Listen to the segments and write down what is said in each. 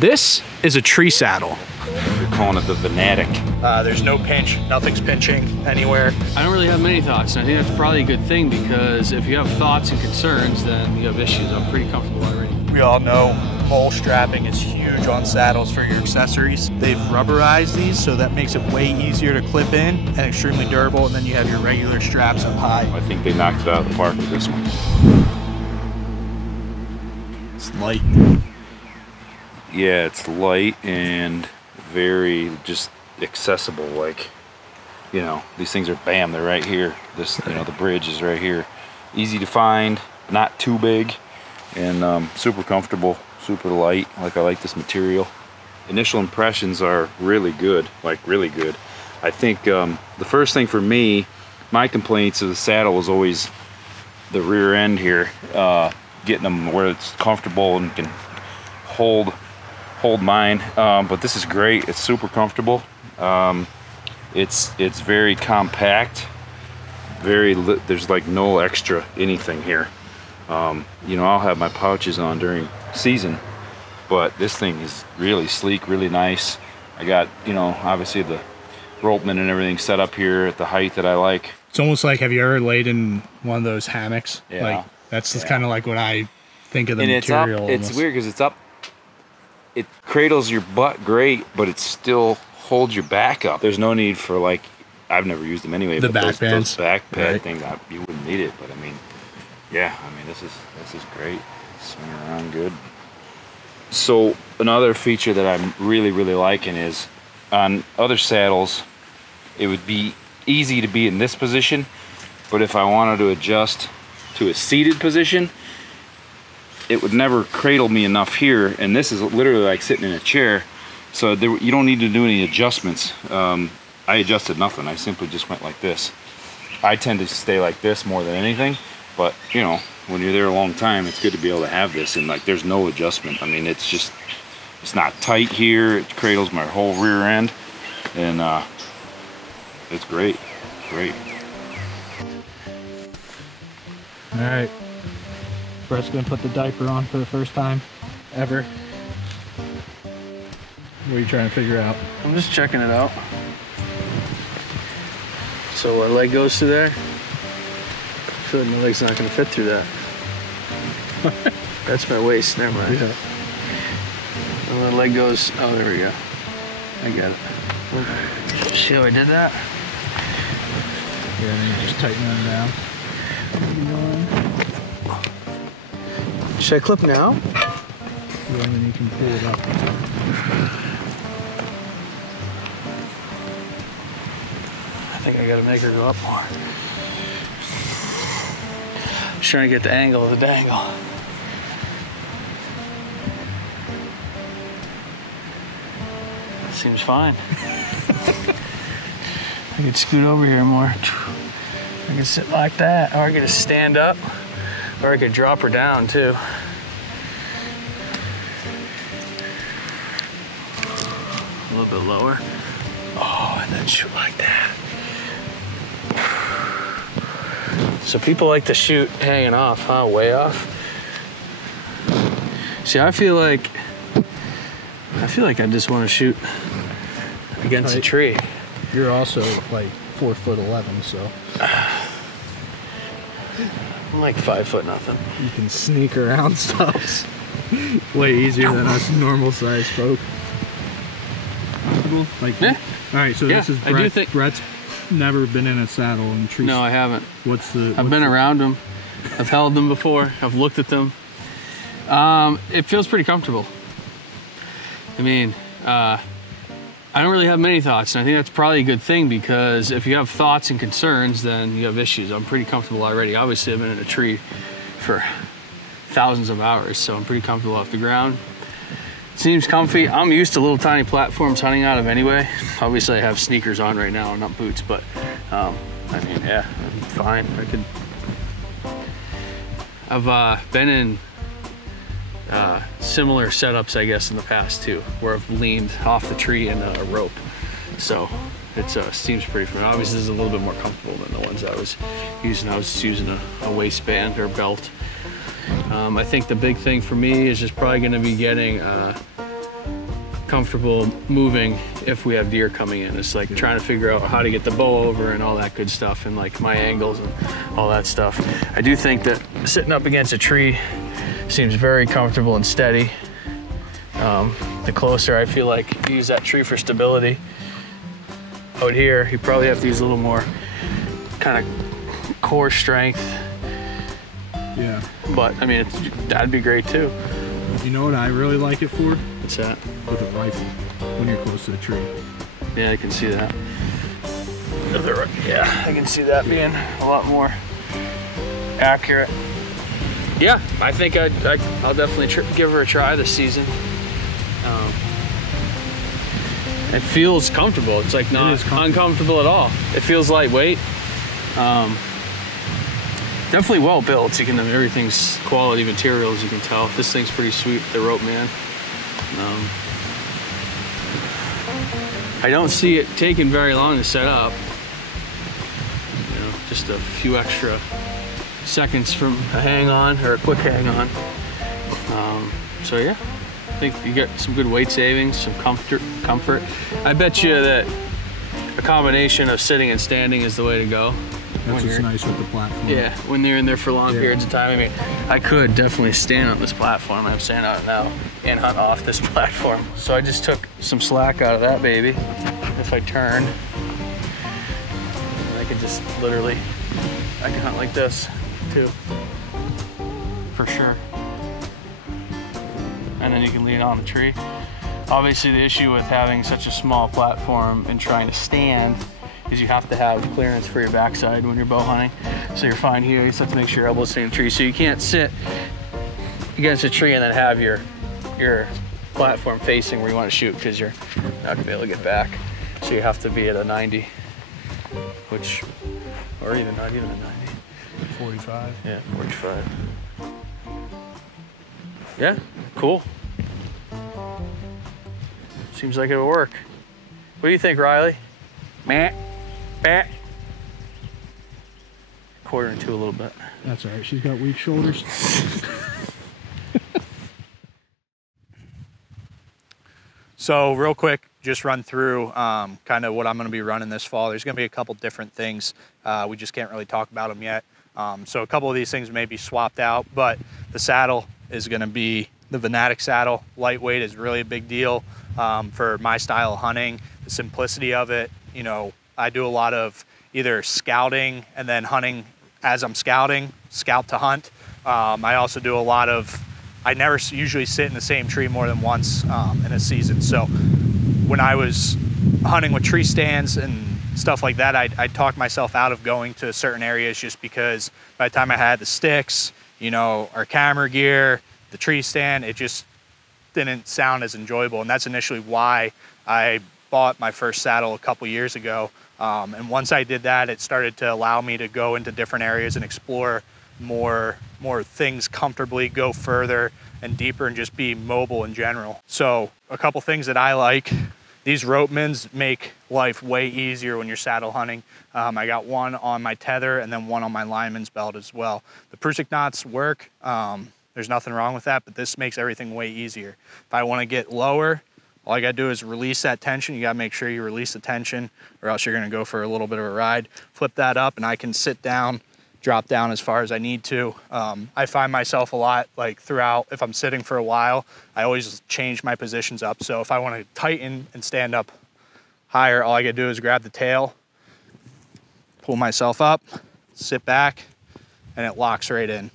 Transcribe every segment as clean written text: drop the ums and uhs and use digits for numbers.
This is a tree saddle. We're calling it the Venatic. There's no pinch, nothing's pinching anywhere. I don't really have many thoughts, and I think that's probably a good thing, because if you have thoughts and concerns, then you have issues. I'm pretty comfortable already. We all know mole strapping is huge on saddles for your accessories. They've rubberized these, so that makes it way easier to clip in and extremely durable, and then you have your regular straps up high. I think they knocked it out of the park with this one. It's light. Yeah, it's light and very just accessible. Like, you know, these things are bam, they're right here. This, you know, the bridge is right here. Easy to find, not too big, and super comfortable, super light. Like, I like this material. Initial impressions are really good, like really good. I think the first thing for me, my complaints of the saddle was always the rear end here, getting them where it's comfortable and can hold mine, but this is great. It's super comfortable. It's very compact. There's like no extra anything here. You know, I'll have my pouches on during season, but this thing is really sleek, really nice. I got, you know, obviously the ropeman and everything set up here at the height that I like. It's almost like, have you ever laid in one of those hammocks? Yeah. Like, that's just kind of like what I think of the and material. It's weird because it's up. It cradles your butt great, but it still holds your back up. There's no need for, like, I've never used them anyway. The but back bands. those back pad Right. things, you wouldn't need it. But I mean, yeah, I mean this is great. Swing around good. So another feature that I'm really liking is on other saddles, it would be easy to be in this position, but if I wanted to adjust to a seated position, it would never cradle me enough here, and this is literally like sitting in a chair, so you don't need to do any adjustments. I adjusted nothing. I simply just went like this. I tend to stay like this more than anything, but you know, when you're there a long time, it's good to be able to have this, and like there's no adjustment. I mean, it's not tight here. It cradles my whole rear end, and it's great. Great. All right. Brett's gonna put the diaper on for the first time ever. What are you trying to figure out? I'm just checking it out. So our leg goes through there. I feel like my leg's not gonna fit through that. That's my waist, never mind. Yeah. And the leg goes, oh, there we go. I got it. See how I did that? Yeah, and you just tighten them down. Should I clip now? Yeah, and then you can pull it up. I think I gotta make her go up more. Just trying to get the angle of the dangle. Seems fine. I could scoot over here more. I could sit like that, or I could just stand up, or I could drop her down too. A little bit lower. Oh, and then shoot like that. So people like to shoot hanging off, huh? Way off. See, I feel like I just want to shoot against a tree. You're also like 4'11", so I'm like 5 foot nothing. you can sneak around stuff way easier than us normal sized folk. Like, Yeah. All right, so Yeah, this is I do Brett. think- Brett's never been in a saddle in trees. No, I haven't. I've been around them. I've held them before. I've looked at them. It feels pretty comfortable. I mean, I don't really have many thoughts, and I think that's probably a good thing, because if you have thoughts and concerns, then you have issues. I'm pretty comfortable already. Obviously, I've been in a tree for thousands of hours, so I'm pretty comfortable off the ground. Seems comfy. I'm used to little tiny platforms hunting out of anyway. Obviously, I have sneakers on right now, not boots, but I mean, yeah, I'm fine. I've been in similar setups, I guess, in the past too, where I've leaned off the tree in a rope. So it seems pretty familiar. Obviously, this is a little bit more comfortable than the ones I was using. I was just using a waistband or belt. I think the big thing for me is just probably going to be getting comfortable moving if we have deer coming in. It's like trying to figure out how to get the bow over and all that good stuff, and like my angles and all that stuff. I do think that sitting up against a tree seems very comfortable and steady. The closer, I feel like you use that tree for stability. Out here, you probably have to use a little more kind of core strength. Yeah. But I mean, that'd be great too. You know what I really like it for? What's that? With a rifle, when you're close to the tree. Yeah, I can see that. Yeah, I can see that being a lot more accurate. Yeah, I think I'll definitely give her a try this season. It feels comfortable. It's like not uncomfortable at all. It feels lightweight. Definitely well built. Everything's quality materials, you can tell. This thing's pretty sweet, the rope man. I don't see it taking very long to set up. You know, just a few extra seconds from a hang on or a quick hang on. So yeah, I think you get some good weight savings, some comfort. I bet you that a combination of sitting and standing is the way to go. That's what's nice with the platform. Yeah, when you're in there for long periods of time. I mean, I could definitely stand on this platform. I'm standing on it now and hunt off this platform. So I just took some slack out of that baby. If I turn, I could just literally, I can hunt like this too, for sure. And then you can lean on the tree. Obviously the issue with having such a small platform and trying to stand is you have to have clearance for your backside when you're bow hunting. So you're fine here, you just have to make sure your elbows stay in the tree. So you can't sit against a tree and then have your platform facing where you want to shoot, because you're not gonna be able to get back. So you have to be at a 90, which, or even not even a 90. 45. Yeah, 45. Yeah, cool. Seems like it'll work. What do you think, Riley? Meh. Meh. Quarter into a little bit. That's all right. She's got weak shoulders. So real quick, just run through kind of what I'm going to be running this fall. There's going to be a couple different things. We just can't really talk about them yet. So a couple of these things may be swapped out, but the saddle is going to be the Venatic saddle. Lightweight is really a big deal for my style of hunting. The simplicity of it. You know, I do a lot of either scouting and then hunting as I'm scouting, scout to hunt. I also do a lot of, I never usually sit in the same tree more than once in a season. So when I was hunting with tree stands and stuff like that, I talked myself out of going to certain areas just because by the time I had the sticks, you know, our camera gear, the tree stand, it just didn't sound as enjoyable. And that's initially why I bought my first saddle a couple years ago. And once I did that, it started to allow me to go into different areas and explore more things comfortably, go further and deeper, and just be mobile in general. So a couple things that I like, these Ropemans make life way easier when you're saddle hunting. I got one on my tether and then one on my lineman's belt as well. The Prusik knots work. There's nothing wrong with that, but this makes everything way easier. If I want to get lower, all I gotta do is release that tension. You gotta make sure you release the tension or else you're gonna go for a little bit of a ride. Flip that up and I can sit down, drop down as far as I need to. I find myself a lot like throughout, if I'm sitting for a while, I always change my positions up. So if I wanna tighten and stand up higher, all I gotta do is grab the tail, pull myself up, sit back, and it locks right in.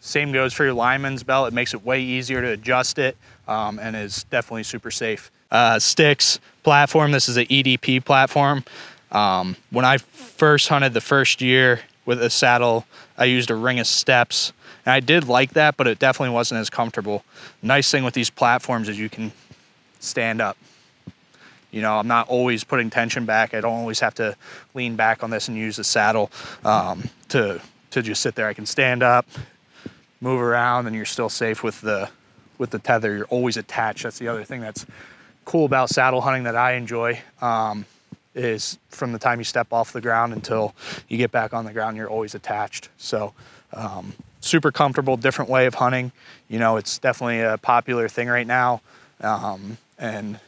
Same goes for your lineman's belt. It makes it way easier to adjust it and is definitely super safe. Sticks, platform, this is an EDP platform. When I first hunted the first year with a saddle, I used a ring of steps. And I did like that, but it definitely wasn't as comfortable. Nice thing with these platforms is you can stand up. You know, I'm not always putting tension back. I don't always have to lean back on this and use the saddle to just sit there. I can stand up, move around, and you're still safe with the tether. You're always attached. That's the other thing that's cool about saddle hunting that I enjoy, is from the time you step off the ground until you get back on the ground, you're always attached. So super comfortable, different way of hunting. You know, it's definitely a popular thing right now. And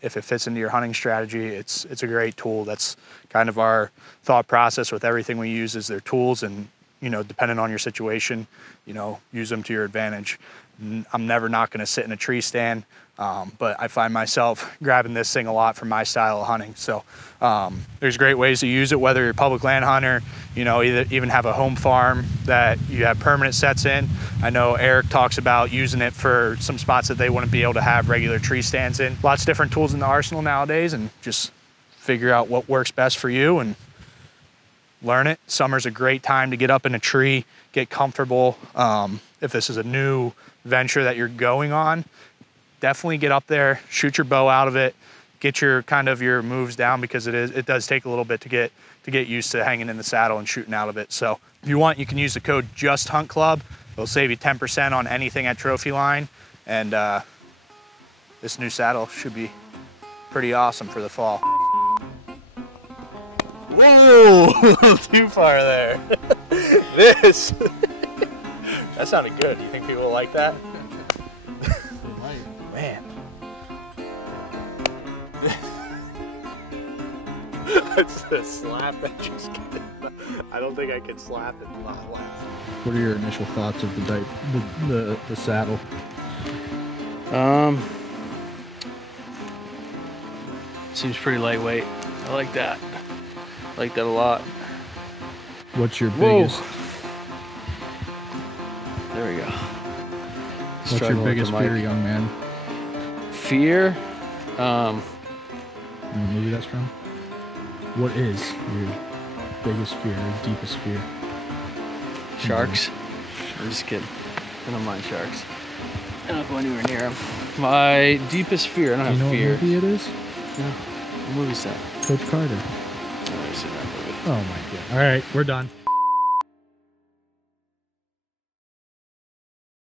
if it fits into your hunting strategy, it's a great tool. That's kind of our thought process with everything we use is their tools, and, you know, depending on your situation, you know, use them to your advantage. I'm never not going to sit in a tree stand, but I find myself grabbing this thing a lot for my style of hunting. So there's great ways to use it, whether you're a public land hunter, you know, even have a home farm that you have permanent sets in. I know Eric talks about using it for some spots that they wouldn't be able to have regular tree stands in. Lots of different tools in the arsenal nowadays, and just figure out what works best for you and learn it. Summer's a great time to get up in a tree, get comfortable. If this is a new venture that you're going on, definitely get up there, shoot your bow out of it, get your kind of your moves down, because it does take a little bit to get used to hanging in the saddle and shooting out of it. So if you want, you can use the code JUSTHUNTCLUB. It'll save you 10% on anything at Trophyline, and this new saddle should be pretty awesome for the fall. Whoa, a little too far there. This. That sounded good. Do you think people will like that? They might. Man. That's a slap that just I don't think I could slap it and not laugh. What are your initial thoughts of the saddle? Seems pretty lightweight. I like that. I like that a lot. What's your biggest? There we go. What's your biggest fear, young man? Fear? What movie that's from? What is your biggest fear, or deepest fear? Sharks. I'm just kidding. I don't mind sharks. I don't go anywhere near them. My deepest fear. I don't have fear. Do you know what movie it is? No. What movie is that? Coach Carter. I've never seen that movie. Oh my god. All right, we're done.